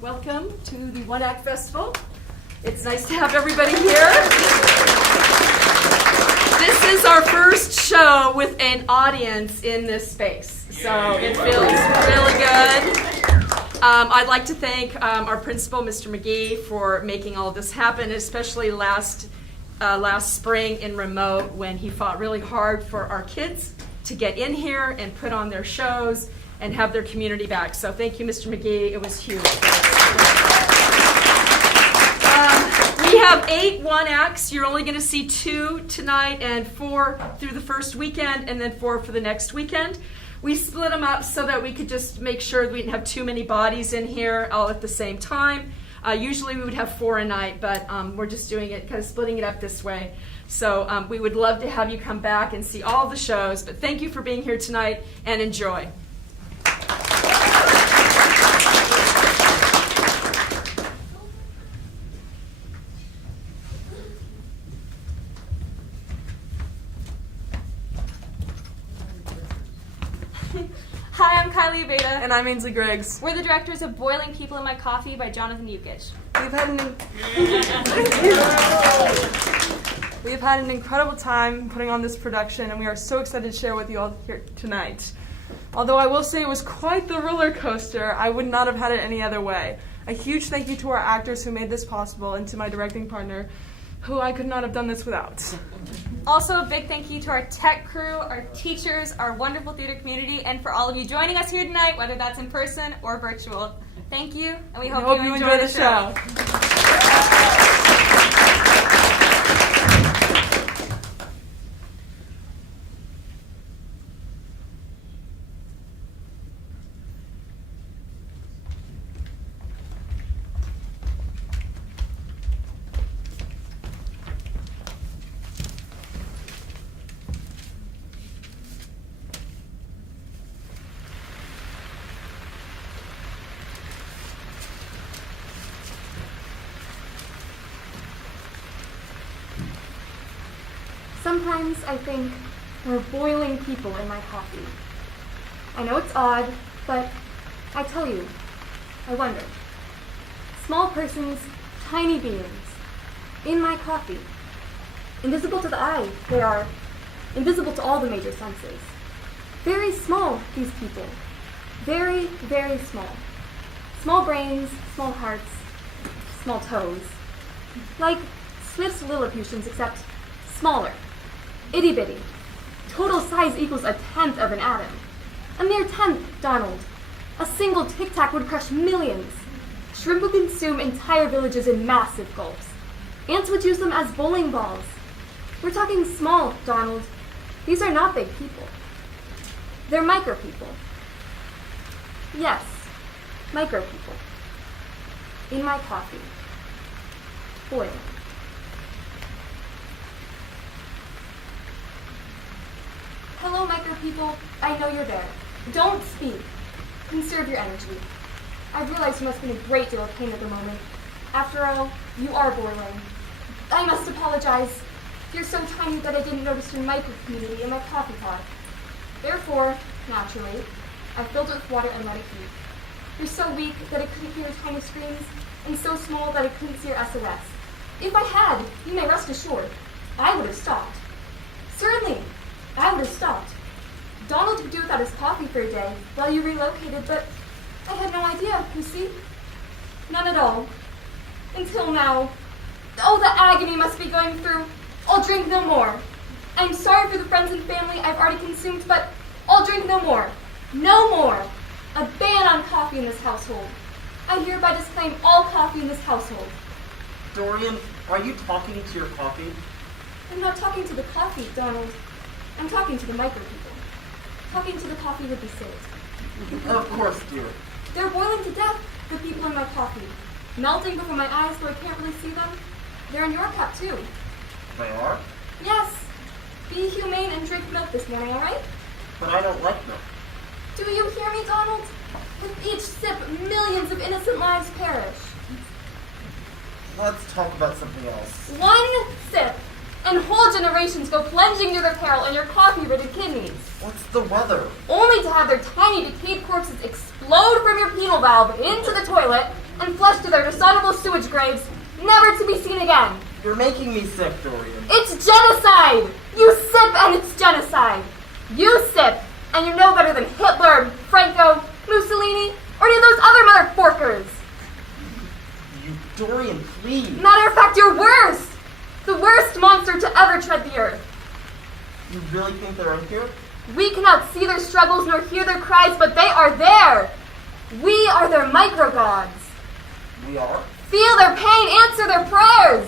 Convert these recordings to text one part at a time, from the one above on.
Welcome to the One Act Festival. It's nice to have everybody here. This is our first show with an audience in this space, so it feels really good. I'd like to thank our principal, Mr. McGee, for making all of this happen, especially last spring in remote when he fought really hard for our kids to get in here and put on their shows and have their community back. So thank you, Mr. McGee. It was huge. We have 8 one-acts. You're only going to see 2 tonight and 4 through the first weekend and then 4 for the next weekend. We split them up so that we could just make sure we didn't have too many bodies in here all at the same time. Usually we would have 4 a night, but we're just doing it, kind of splitting it up this way. So we would love to have you come back and see all the shows. But thank you for being here tonight and enjoy. Ubeda. And I'm Ainsley Griggs. We're the directors of Boiling People in My Coffee by Jonathan Yukich. We've had an incredible time putting on this production, and we are so excited to share with you all here tonight. Although I will say it was quite the roller coaster, I would not have had it any other way. A huge thank you to our actors who made this possible, and to my directing partner, who I could not have done this without. Also, a big thank you to our tech crew, our teachers, our wonderful theater community, and for all of you joining us here tonight, whether that's in person or virtual. Thank you, and we hope you enjoy the show. Sometimes I think there are boiling people in my coffee. I know it's odd, but I tell you, I wonder. Small persons, tiny beings, in my coffee. Invisible to the eye, they are. Invisible to all the major senses. Very small, these people. Very, very small. Small brains, small hearts, small toes. Like Swift's Lilliputians, except smaller. Itty-bitty. Total size equals 1/10 of an atom. A mere 10th, Donald. A single tic-tac would crush millions. Shrimp would consume entire villages in massive gulps. Ants would use them as bowling balls. We're talking small, Donald. These are not big people. They're micro people. Yes, micro people. In my coffee. Boiling. Hello, micro people. I know you're there. Don't speak. Conserve your energy. I realize you must be in a great deal of pain at the moment. After all, you are boiling. I must apologize. You're so tiny that I didn't notice your micro community in my coffee pot. Therefore, naturally, I filled it with water and let it heat. You're so weak that I couldn't hear your tiny screams, and so small that I couldn't see your SOS. If I had, you may rest assured, I would have stopped. Certainly, I would have stopped. Donald could do without his coffee for a day while you relocated, but I had no idea, you see? None at all. Until now. Oh, the agony must be going through. I'll drink no more. I'm sorry for the friends and family I've already consumed, but I'll drink no more. No more. A ban on coffee in this household. I hereby disclaim all coffee in this household. Dorian, are you talking to your coffee? I'm not talking to the coffee, Donald. I'm talking to the micro people. Talking to the coffee would be silly. Of course, dear. They're boiling to death, the people in my coffee. Melting before my eyes so I can't really see them. They're in your cup, too. They are? Yes. Be humane and drink milk this morning, all right? But I don't like milk. Do you hear me, Donald? With each sip, millions of innocent lives perish. Let's talk about something else. One sip, and whole generations go plunging to their peril in your coffee-ridden kidneys. What's the weather? Only to have their tiny decayed corpses explode from your penal valve into the toilet and flush to their dishonorable sewage graves, never to be seen again. You're making me sick, Dorian. It's genocide! You sip and it's genocide. You sip and you're no better than Hitler, Franco, Mussolini, or any of those other motherforkers. You, Dorian, please. Matter of fact, you're worse. The worst monster to ever tread the earth. You really think they're in here? We cannot see their struggles nor hear their cries, but they are there. We are their micro-gods. We are? Feel their pain, answer their prayers.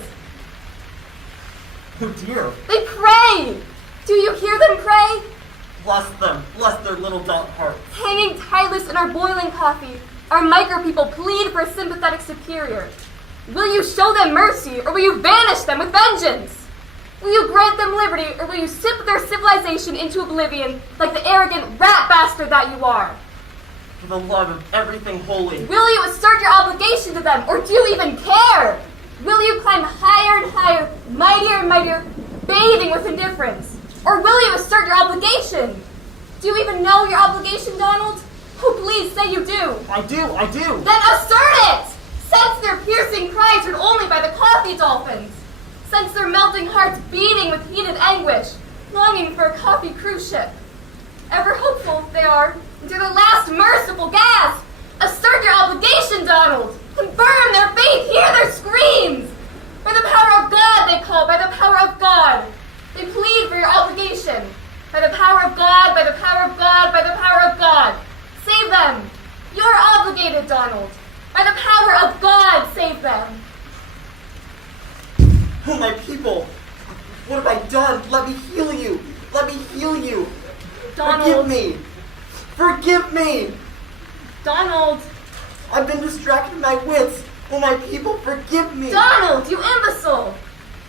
Oh dear. They pray. Do you hear them pray? Bless them. Bless their little dot hearts. Hanging tireless in our boiling coffee, our micro people plead for a sympathetic superior. Will you show them mercy, or will you banish them with vengeance? Will you grant them liberty, or will you sip their civilization into oblivion like the arrogant rat bastard that you are? For the love of everything holy. Will you assert your obligation to them, or do you even care? Will you climb higher and higher, mightier and mightier, bathing with indifference? Or will you assert your obligation? Do you even know your obligation, Donald? Oh, please say you do. I do. Then assert it! Sense their piercing cries heard only by the coffee dolphins. Sense their melting hearts beating with heated anguish, longing for a coffee cruise ship. Ever hopeful they are, until their last merciful gasp. Assert your obligation, Donald. Confirm their faith, hear their screams. By the power of God, they call, by the power of God. They plead for your obligation. By the power of God, by the power of God, by the power of God. Save them. You're obligated, Donald. By the power of God, save them. Oh, my people. What have I done? Let me heal you. Let me heal you. Donald. Forgive me. Forgive me. Donald. I've been distracted by my wits. Oh, my people, forgive me. Donald, you imbecile.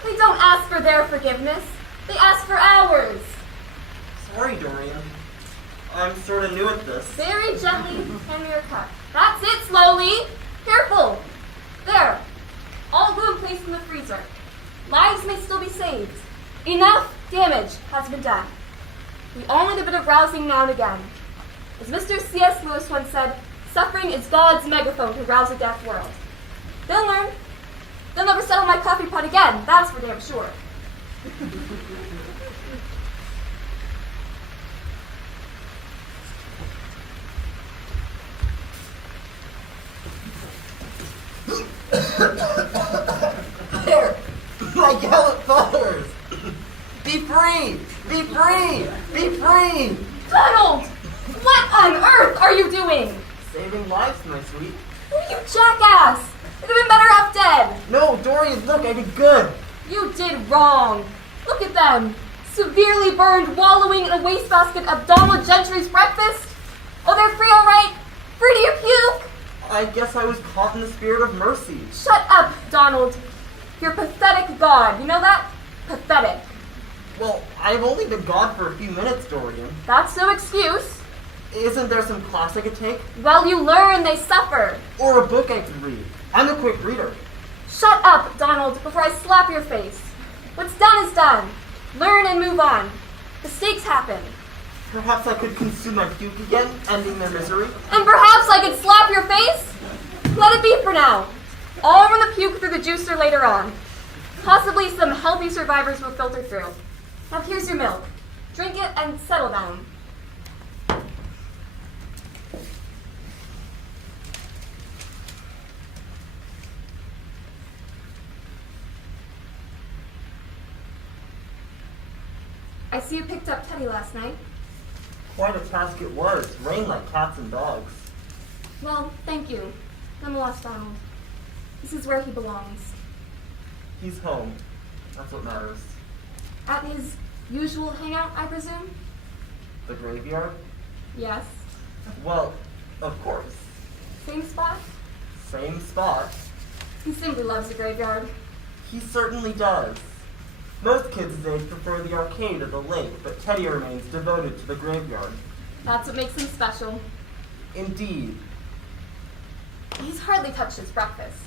They don't ask for their forgiveness. They ask for ours. Sorry, Dorian. I'm sort of new at this. Very gently hand me your cup. That's it, slowly. Careful. There. All glue placed in the freezer. Lives may still be saved. Enough damage has been done. We all need a bit of rousing now and again. As Mr. C.S. Lewis once said, suffering is God's megaphone to rouse a deaf world. They'll learn. They'll never settle my coffee pot again, that's for damn sure. There! My gallant fathers! Be free! Be free! Be free! Donald! What on earth are you doing? Saving lives, my sweet. Oh, you jackass! You'd have been better off dead. No, Dorian, look, I did good. You did wrong. Look at them. Severely burned, wallowing in a wastebasket of Donald Gentry's breakfast. Oh, they're free all right? Free to your puke? I guess I was caught in the spirit of mercy. Shut up, Donald. You're pathetic God. You know that? Pathetic. Well, I've only been gone for a few minutes, Dorian. That's no excuse. Isn't there some class I could take? Well, you learn, they suffer. Or a book I could read? I'm a quick reader. Shut up, Donald, before I slap your face. What's done is done. Learn and move on. Mistakes happen. Perhaps I could consume my puke again, ending their misery. And perhaps I could slap your face? Let it be for now. I'll run the puke through the juicer later on. Possibly some healthy survivors will filter through. Now here's your milk. Drink it and settle down. I see you picked up Teddy last night. Quite a task it was. Rain like cats and dogs. Well, thank you. Nonetheless, Donald. This is where he belongs. He's home. That's what matters. At his usual hangout, I presume? The graveyard? Yes. Well, of course. Same spot? Same spot. He simply loves the graveyard. He certainly does. Most kids his age prefer the arcade or the lake, but Teddy remains devoted to the graveyard. That's what makes him special. Indeed. He's hardly touched his breakfast.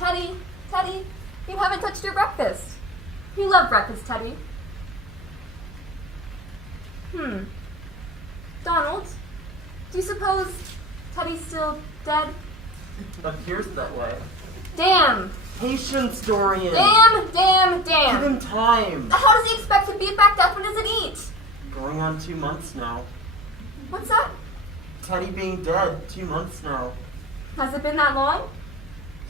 Teddy, you haven't touched your breakfast. You love breakfast, Teddy. Donald, do you suppose Teddy's still dead? Appears that way. Damn! Patience, Dorian! Damn! Give him time! How does he expect to beat back death when he doesn't eat? Going on 2 months now. What's that? Teddy being dead 2 months now. Has it been that long?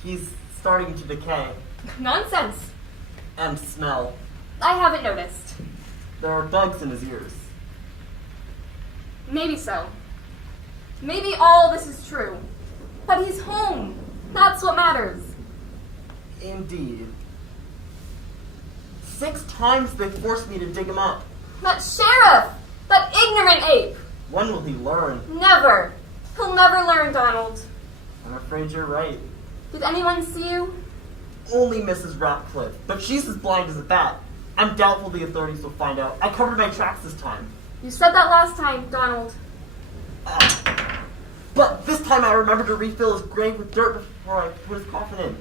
He's starting to decay. Nonsense. And smell. I haven't noticed. There are bugs in his ears. Maybe so. Maybe all this is true. But he's home. That's what matters. Indeed. 6 times they forced me to dig him up. That sheriff! That ignorant ape! When will he learn? Never. He'll never learn, Donald. I'm afraid you're right. Did anyone see you? Only Mrs. Ratcliffe, but she's as blind as a bat. I'm doubtful the authorities will find out. I covered my tracks this time. You said that last time, Donald. But this time I remembered to refill his grave with dirt before I put his coffin in.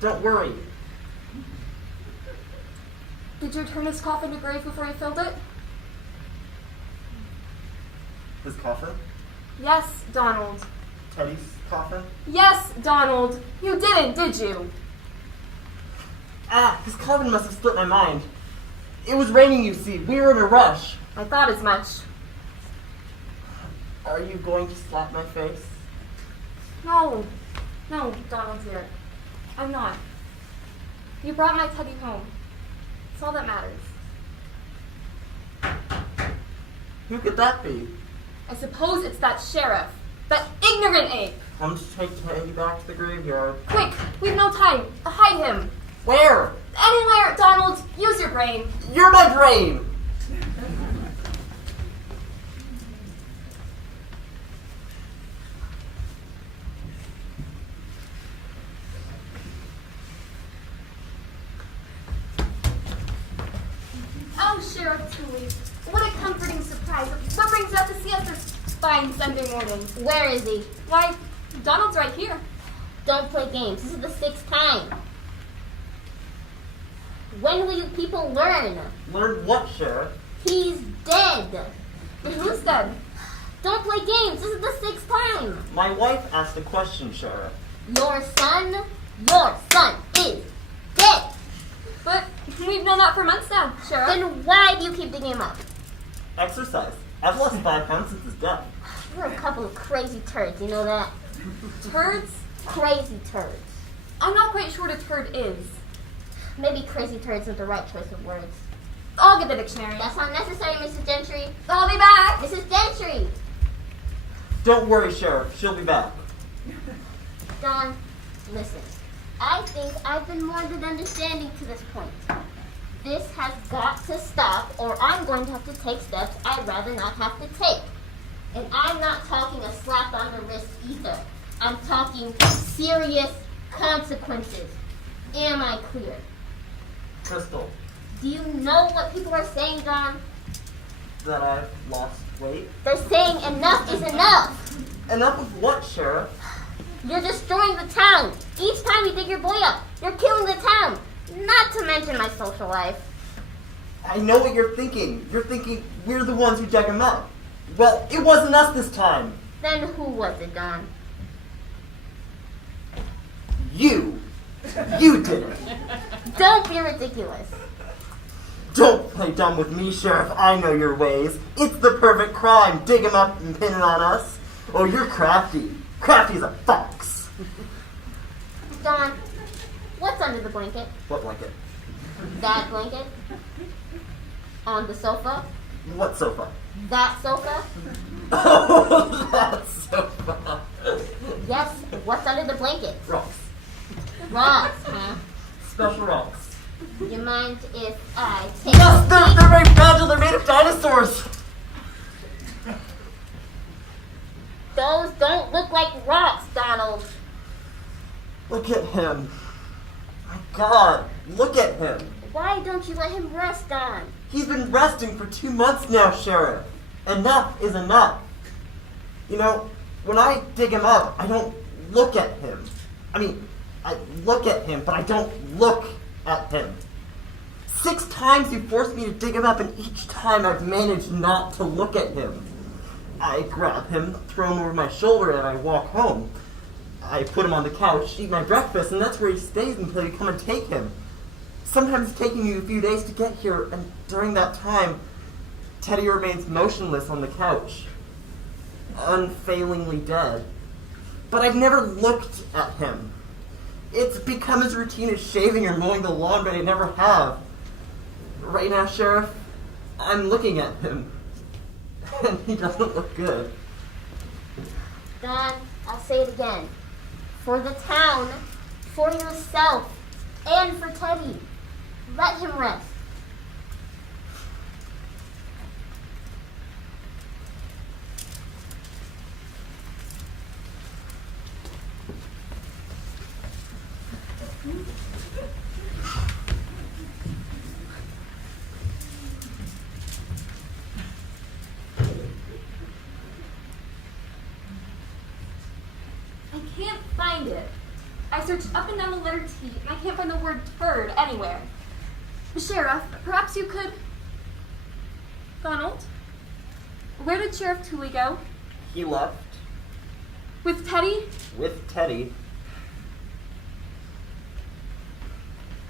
Don't worry. Did you turn his coffin to grave before you filled it? His coffin? Yes, Donald. Teddy's coffin? Yes, Donald. You didn't, did you? Ah, his coffin must have slipped my mind. It was raining, you see. We were in a rush. I thought as much. Are you going to slap my face? No. No, Donald dear. I'm not. You brought my Teddy home. It's all that matters. Who could that be? I suppose it's that sheriff. That ignorant ape. Come to take Teddy back to the graveyard. Quick, we've no time. Hide him. Where? Anywhere, Donald. Use your brain. You're my brain! Oh, Sheriff Tooley. What a comforting surprise. What brings you out to see us this fine Sunday morning? Where is he? Why, Donald's right here. Don't play games. This is the 6th time. When will you people learn? Learn what, Sheriff? He's dead. Who's dead? Don't play games. This is the 6th time. My wife asked a question, Sheriff. Your son is dead. But we've known that for months now, Sheriff. Then why do you keep digging him up? Exercise. I've lost 5 pounds since his death. You're a couple of crazy turds. You know that? Turds? Crazy turds. I'm not quite sure what a turd is. Maybe crazy turds isn't the right choice of words. I'll get the dictionary. That's not necessary, Mrs. Gentry. I'll be back. Mrs. Gentry! Don't worry, Sheriff. She'll be back. Don, listen. I think I've been more than understanding to this point. This has got to stop, or I'm going to have to take steps I'd rather not have to take. And I'm not talking a slap on the wrist either. I'm talking serious consequences. Am I clear? Crystal, Do you know what people are saying, Don? that I've lost weight. They're saying enough is enough. Enough of what, Sheriff? You're destroying the town. Each time you dig your boy up, you're killing the town. Not to mention my social life. I know what you're thinking. You're thinking we're the ones who dug him up. Well, it wasn't us this time. Then who was it, Don? You. You did it. Don't be ridiculous. Don't play dumb with me, Sheriff. I know your ways. It's the perfect crime. Dig him up and pin it on us. Oh, you're crafty. Crafty as a fox. Don, what's under the blanket? What blanket? That blanket? On the sofa? What sofa? That sofa? Oh, that sofa. Yes, what's under the blanket? Rocks. Rocks, huh? Special rocks. You mind if I take Yes, they're very fragile. They're made of dinosaurs. Those don't look like rocks, Donald. Look at him. My God, look at him. Why don't you let him rest, Don? He's been resting for 2 months now, Sheriff. Enough is enough. You know, when I dig him up, I don't look at him. I mean, I look at him, but I don't look at him. 6 times you forced me to dig him up, and each time I've managed not to look at him. I grab him, throw him over my shoulder, and I walk home. I put him on the couch, eat my breakfast, and that's where he stays until you come and take him. Sometimes it's taking you a few days to get here, and during that time, Teddy remains motionless on the couch, unfailingly dead. But I've never looked at him. It's become as routine as shaving or mowing the lawn, but I never have. Right now, Sheriff, I'm looking at him, and he doesn't look good. Don, I'll say it again. For the town, for yourself, and for Teddy, let him rest. I can't find it. I searched up and down the letter T, and I can't find the word turd anywhere. Sheriff, perhaps you could... Donald? Where did Sheriff Tooley go? He left. With Teddy? With Teddy.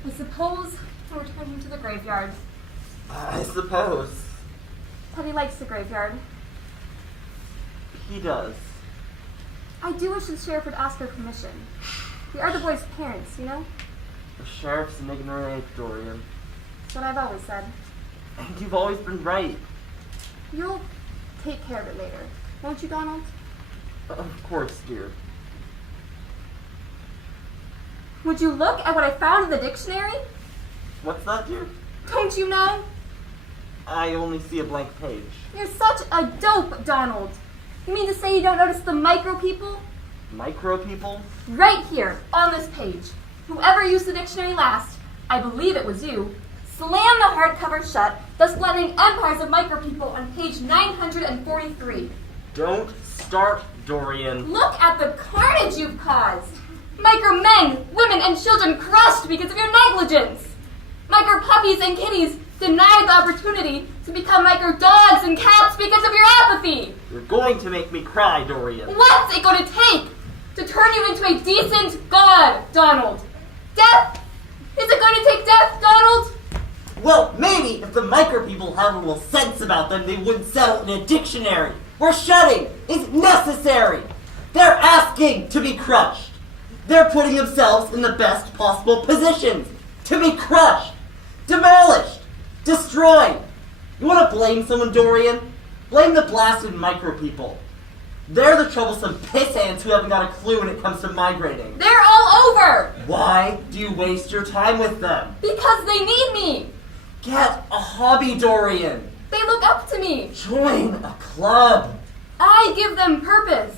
I suppose I'll return him to the graveyard. I suppose. Teddy likes the graveyard. He does. I do wish the sheriff would ask for permission. We are the boy's parents, you know? The sheriff's an ignorant ape, Dorian. That's what I've always said. And you've always been right. You'll take care of it later, won't you, Donald? Of course, dear. Would you look at what I found in the dictionary? What's that, dear? Don't you know? I only see a blank page. You're such a dope, Donald. You mean to say you don't notice the micro people? Micro people? Right here, on this page. Whoever used the dictionary last, I believe it was you, slammed the hardcover shut, thus letting empires of micro people on page 943. Don't start, Dorian. Look at the carnage you've caused. Micro men, women, and children crushed because of your negligence. Micro puppies and kitties denied the opportunity to become micro dogs and cats because of your apathy. You're going to make me cry, Dorian. What's it going to take to turn you into a decent god, Donald? Death? Is it going to take death, Donald? Well, maybe if the micro people had a little sense about them, they wouldn't settle in a dictionary. Where shutting is necessary. They're asking to be crushed. They're putting themselves in the best possible positions to be crushed, demolished, destroyed. You want to blame someone, Dorian? Blame the blasted micro people. They're the troublesome piss ants who haven't got a clue when it comes to migrating. They're all over! Why do you waste your time with them? Because they need me! Get a hobby, Dorian. They look up to me! Join a club. I give them purpose!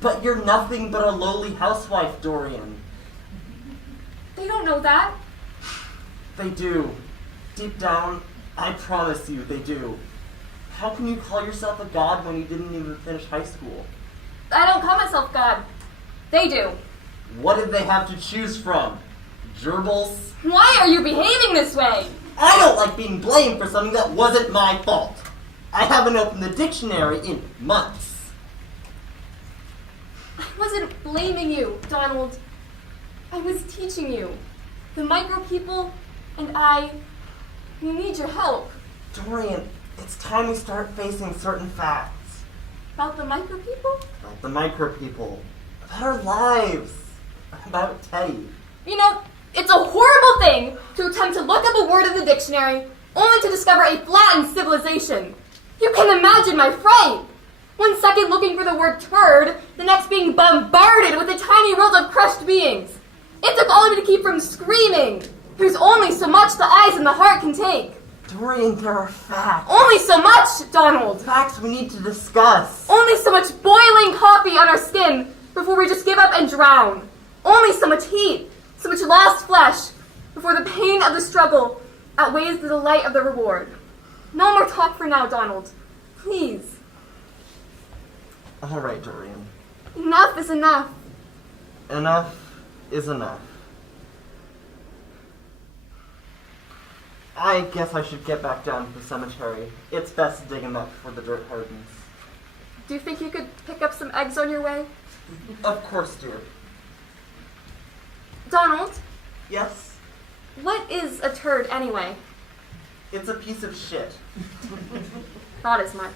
But you're nothing but a lowly housewife, Dorian. They don't know that. They do. Deep down, I promise you, they do. How can you call yourself a god when you didn't even finish high school? I don't call myself God. They do. What did they have to choose from? Gerbils? Why are you behaving this way? I don't like being blamed for something that wasn't my fault. I haven't opened the dictionary in months. I wasn't blaming you, Donald. I was teaching you. The micro people and I, we need your help. Dorian, it's time we start facing certain facts. About the micro people? About the micro people. About our lives. About Teddy. You know, it's a horrible thing to attempt to look up a word in the dictionary only to discover a flattened civilization. You can imagine my fright. 1 second looking for the word turd, the next being bombarded with the tiny world of crushed beings. It took all of me to keep from screaming. There's only so much the eyes and the heart can take. Dorian, there are facts. Only so much, Donald. Facts we need to discuss. Only so much boiling coffee on our skin before we just give up and drown. Only so much heat, so much lost flesh before the pain of the struggle outweighs the delight of the reward. No more talk for now, Donald. Please. All right, Dorian. Enough is enough. Enough is enough. I guess I should get back down to the cemetery. It's best to dig him up before the dirt hardens. Do you think you could pick up some eggs on your way? Of course, dear. Donald, Yes? what is a turd anyway? It's a piece of shit. Not as much.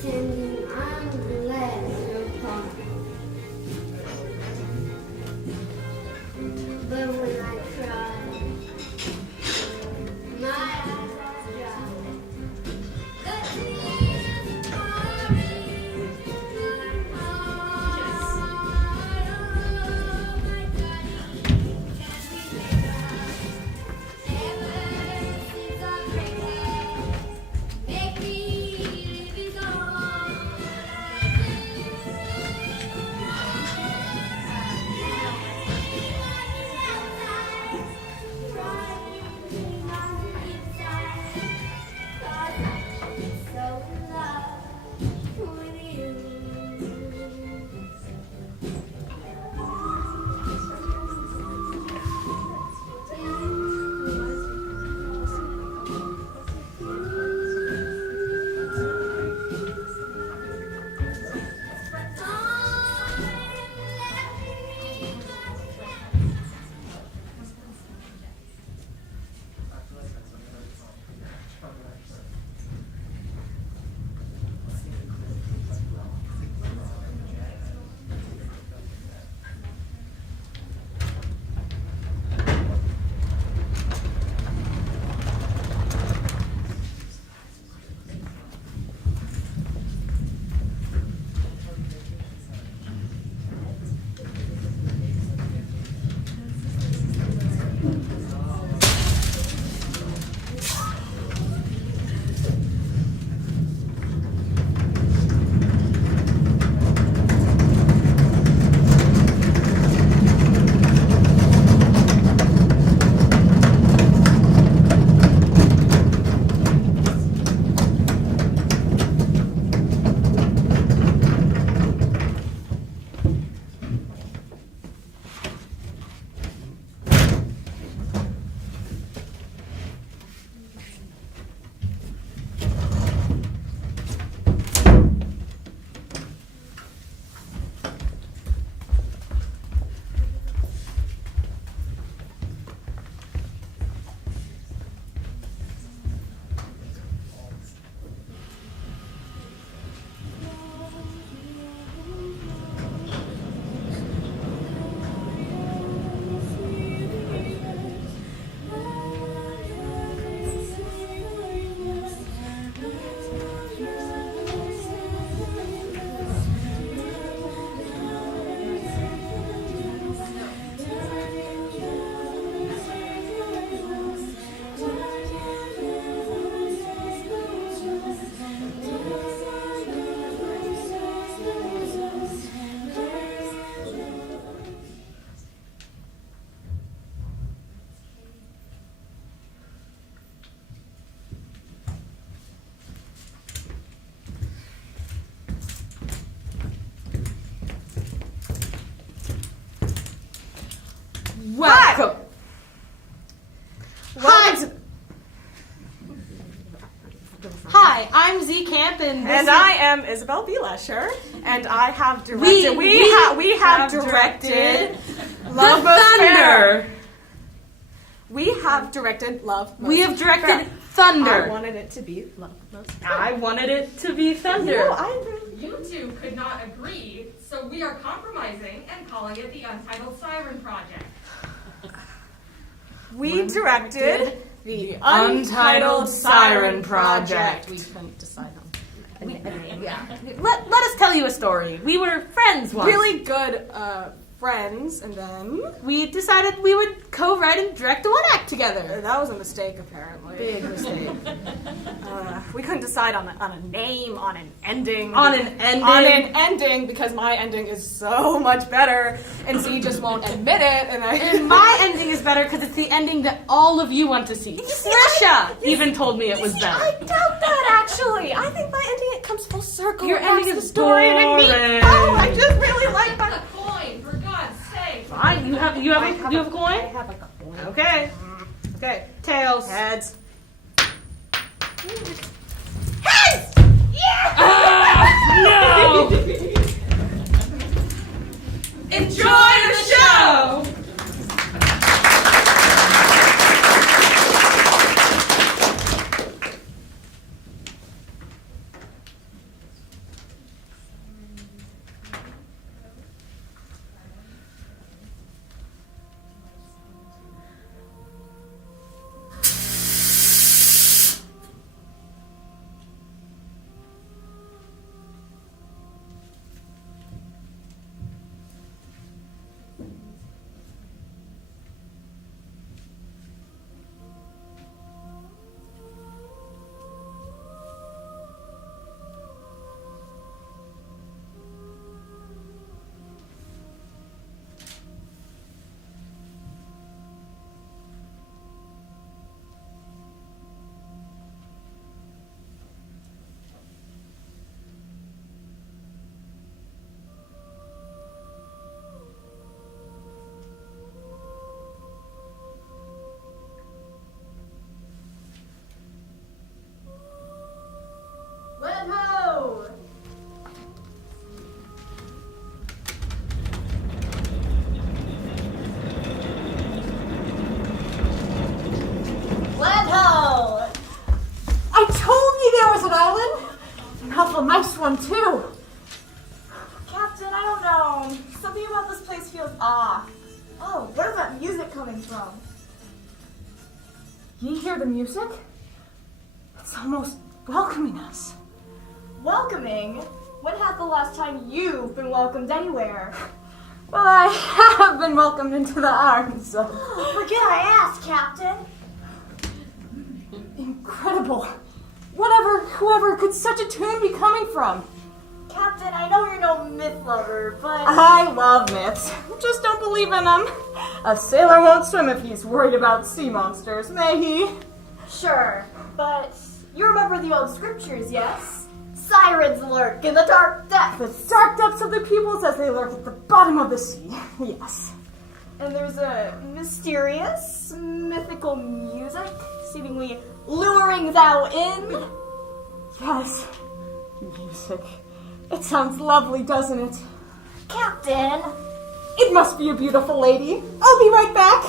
pretending I'm glad you're gone. But when I cry, my eyes are dry. The tears pouring my heart. Oh, my darling, can we make up? Ever since I break make me live is all so in love with you. Welcome. Hi, I'm Z Camp, And I am Isabel B. Lesher, and I have directed. We have directed Love Most Fair. We have directed Love Most we have directed Fair. Thunder. I wanted it to be Love Most Fair. I wanted it to be Thunder. No, I really. You two could not agree, so we are compromising and calling it the Untitled Siren Project. We directed the Untitled Siren Project. We couldn't decide on. Let us tell you a story. We were friends once. really good friends, and then We decided we would co-write and direct a one-act together. that was a mistake, apparently. Big mistake. We couldn't decide on a name, on an ending. On an ending. On an ending, because my ending is so much better, and Z just won't admit it, And my ending is better because it's the ending that all of you want to see. Trisha even told me it was better. I doubt that, actually. I think my ending, it comes full circle. Your It wraps ending the is story in a neat boring. bow. I just really like my... A coin, for God's sake. Fine, you have a coin? I have a coin. Okay. Okay. Tails. Heads. No! Enjoy the show! desert island. An awful nice one, too. Captain, I don't know. Something about this place feels off. Oh, where's that music coming from? You hear the music? It's almost welcoming us. Welcoming? When has the last time you've been welcomed anywhere? Well, I have been welcomed into the arms of... Forget I asked, Captain. Incredible. Whoever could such a tune be coming from? Captain, I know you're no myth lover, but... I love myths. Just don't believe in them. A sailor won't swim if he's worried about sea monsters, may he? Sure, but you remember the old scriptures, yes? Sirens lurk in the dark depths. The dark depths of the peoples as they lurk at the bottom of the sea, yes. And there's a mysterious, mythical music, seemingly luring thou in. Yes, music. It sounds lovely, doesn't it? Captain! It must be a beautiful lady. I'll be right back.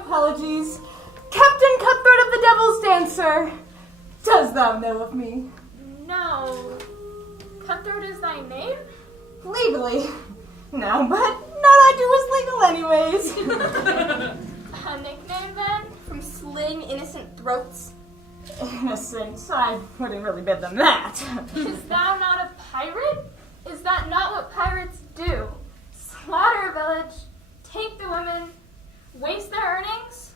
Apologies. Captain Cutthroat of the Devil's Dancer. Does thou know of me? No. Cutthroat is thy name? Legally. No, but not I do is legal anyways. A nickname then? From sling innocent throats? Innocent? I wouldn't really bid them that. Is thou not a pirate? Is that not what pirates do? Slaughter a village, take the women, waste their earnings?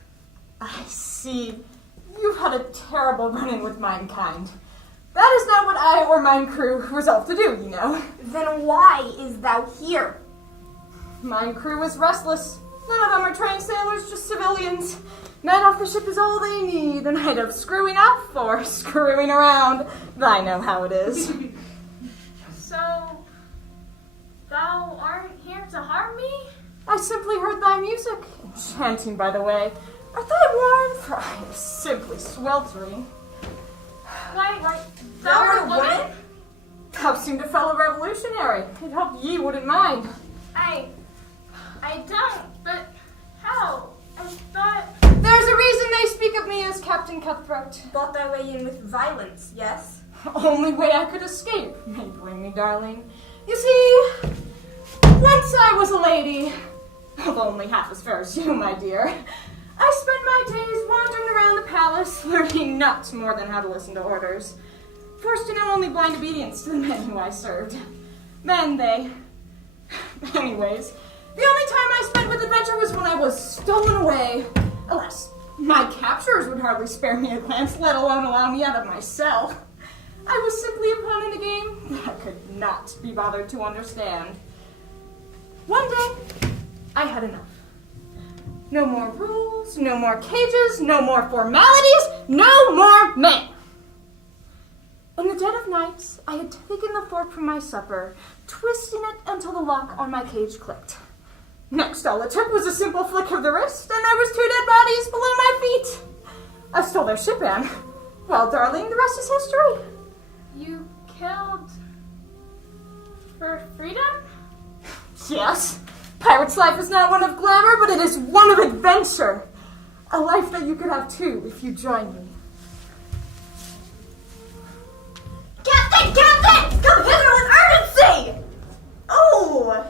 I see. You've had a terrible run-in with mankind. That is not what I or mine crew resolved to do, you know. Then why is thou here? Mine crew is restless. None of them are trained sailors, just civilians. Men off the ship is all they need. A night of screwing off or screwing around. I know how it is. So, thou aren't here to harm me? I simply heard thy music. Enchanting, by the way. Art thy warm? I am simply sweltering. Why, thou art a woman? Thou seemed a fellow revolutionary. It hoped ye wouldn't mind. I don't, but how? I thought... There's a reason they speak of me as Captain Cutthroat. Bought thy way in with violence, yes? Only way I could escape. May blame me, darling. You see, once I was a lady, although only half as fair as you, my dear. I spent my days wandering around the palace, learning not more than how to listen to orders. Forced to know only blind obedience to the men who I served. Men, they... Anyways, the only time I spent with adventure was when I was stolen away. Alas, my captors would hardly spare me a glance, let alone allow me out of my cell. I was simply a pawn in a game that I could not be bothered to understand. One day, I had enough. No more rules, no more cages, no more formalities, no more men. In the dead of night, I had taken the fork from my supper, twisting it until the lock on my cage clicked. Next, all it took was a simple flick of the wrist, and there was 2 dead bodies below my feet. I stole their ship, Anne. Well, darling, the rest is history. You killed for freedom? Yes, pirate's life is not one of glamour, but it is one of adventure. A life that you could have too if you join me. Captain! Captain! Come hither with urgency! Oh!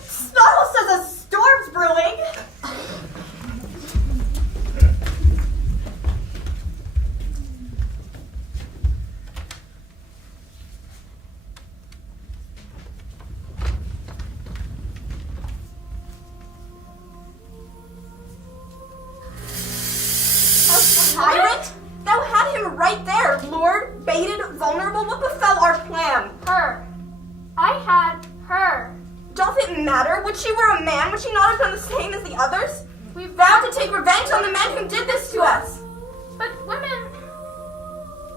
Snarl says a storm's brewing. A pirate? Thou had him right there, Lord, baited, vulnerable. What befell our plan? Her. I had her. Doth it matter? Would she were a man? Would she not have done the same as the others? We vowed to take revenge on the men who did this to us. But women,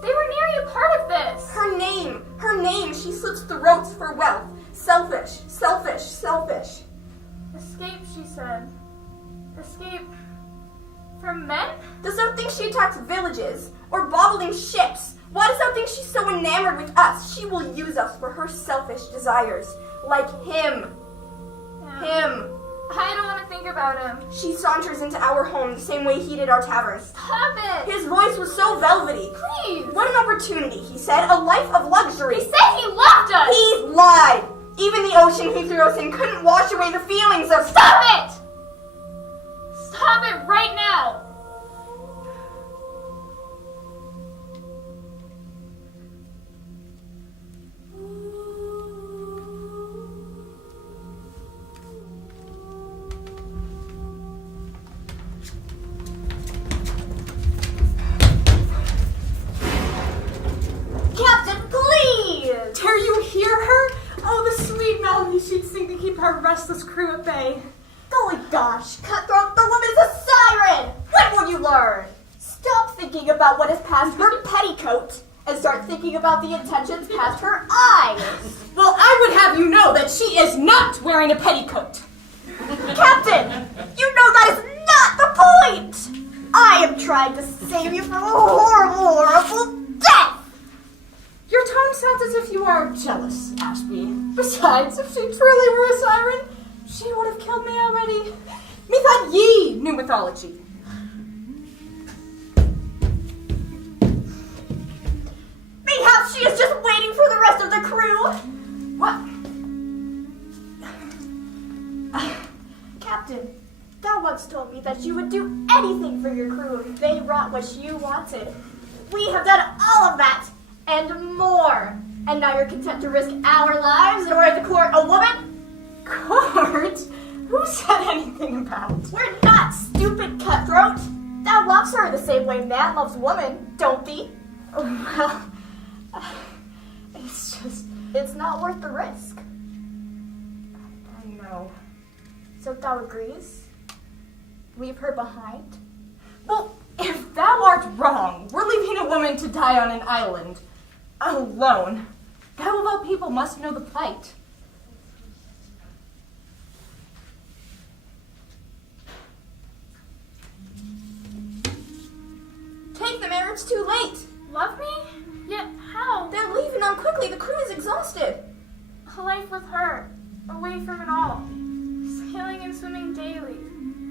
they were nearly a part of this. Her name, she slits throats for wealth. Selfish, selfish, selfish. Escape, she said. Escape from men? Does thou think she attacks villages or bottling ships? Why does thou think she's so enamored with us? She will use us for her selfish desires. Like him. Yeah. Him. I don't want to think about him. She saunters into our home the same way he did our taverns. Stop it! His voice was so velvety. Please! What an opportunity, he said. A life of luxury. He said he loved us! He lied. Even the ocean he threw us in couldn't wash away the feelings of... Stop it! Stop it right now! Captain, please! Dare you hear her? Oh, the sweet melody she'd sing to keep her restless crew at bay. Golly gosh, Cutthroat, the woman is a siren! When will you learn? Stop thinking about what is past her petticoat and start thinking about the intentions past her eyes. Well, I would have you know that she is not wearing a petticoat. Captain, you know that is not the point! I am trying to save you from a horrible, horrible death! Your tone sounds as if you are jealous, Ashby. Besides, if she truly were a siren, she would have killed me already. Methought ye knew mythology. Mayhap she is just waiting for the rest of the crew. What? Captain, thou once told me that you would do anything for your crew if they wrought what you wanted. We have done all of that, and more. And now you're content to risk our lives in order to court a woman? Court? Who said anything about? We're not stupid, Cutthroat. Thou loves her the same way man loves woman, don't thee? Oh, well, It's not worth the risk. I know. So thou agrees? Leave her behind? Well, if thou art wrong, we're leaving a woman to die on an island. Alone. Thou of all people must know the plight. Take them ere it's too late. Love me? Yet how? They're leaving on quickly. The crew is exhausted. A life with her, away from it all. Sailing and swimming daily.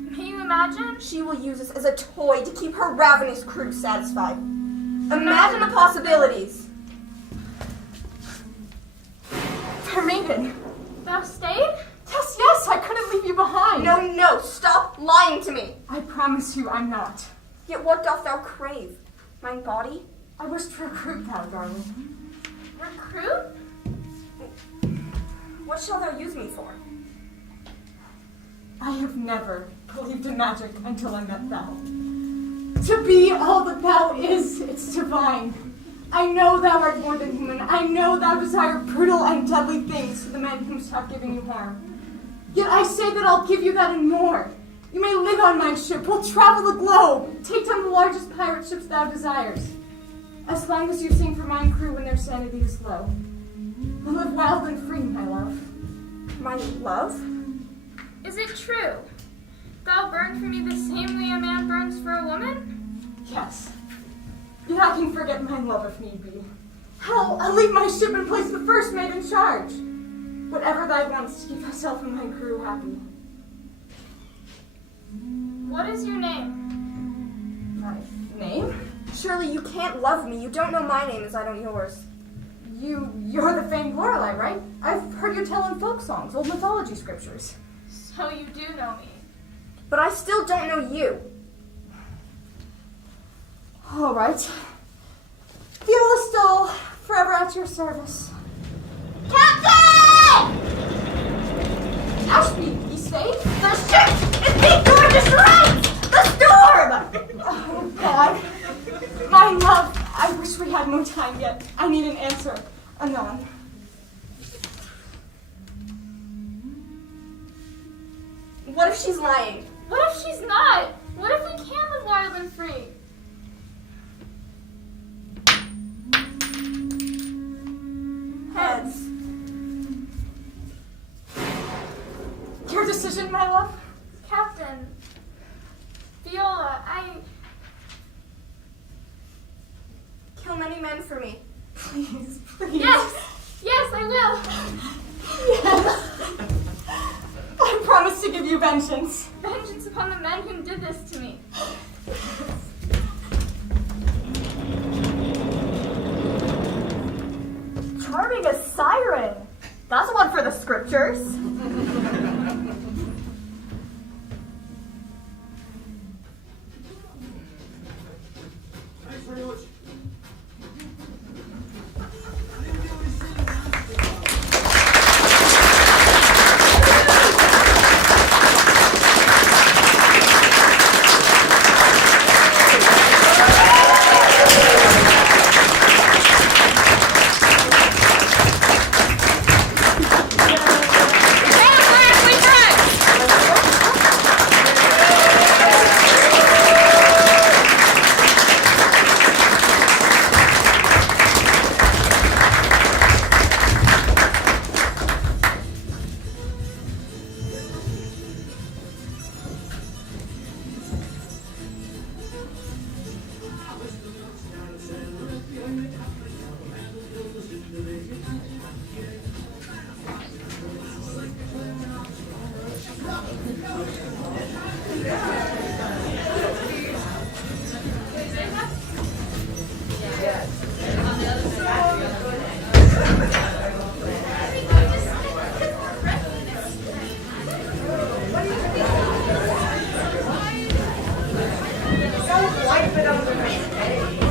May you imagine? She will use us as a toy to keep her ravenous crew satisfied. Imagine the possibilities. Fair maiden. Thou stayed? Yes, I couldn't leave you behind. No, stop lying to me. I promise you I'm not. Yet what doth thou crave? Mine body? I wish to recruit thou, darling. Recruit? What shall thou use me for? I have never believed in magic until I met thou. To be all that thou is, it's divine. I know thou art more than human. I know thou desire brutal and deadly things to the men whom have given you harm. Yet I say that I'll give you that and more. You may live on my ship. We'll travel the globe. Take down the largest pirate ships thou desires. as long as you sing for my crew when their sanity is low. Live wild and free, my love. My love? Is it true? Thou burn for me the same way a man burns for a woman? Yes. Yet I can forget my love if need be. Hell, I'll leave my ship and place the first mate in charge. Whatever thy wants to keep thyself and my crew happy. What is your name? My name? Surely you can't love me. You don't know my name as I don't yours. You're the famed Lorelei, right? I've heard you tell in folk songs, old mythology scriptures. So you do know me. But I still don't know you. All right. Viola Stoll, forever at your service. Captain! Ashby, he stayed? The ship is being gorgeous right! The storm! Oh, God. My love, I wish we had no time yet. I need an answer. Anon. What if she's lying? What if she's not? What if we can live wild and free? Heads. Your decision, my love? Captain, Viola, Kill many men for me. Please. Yes, I will. Yes. I promise to give you vengeance. Vengeance upon the men who did this to me. Charming as Siren. That's one for the scriptures. Thanks very much. Wipe it on the face.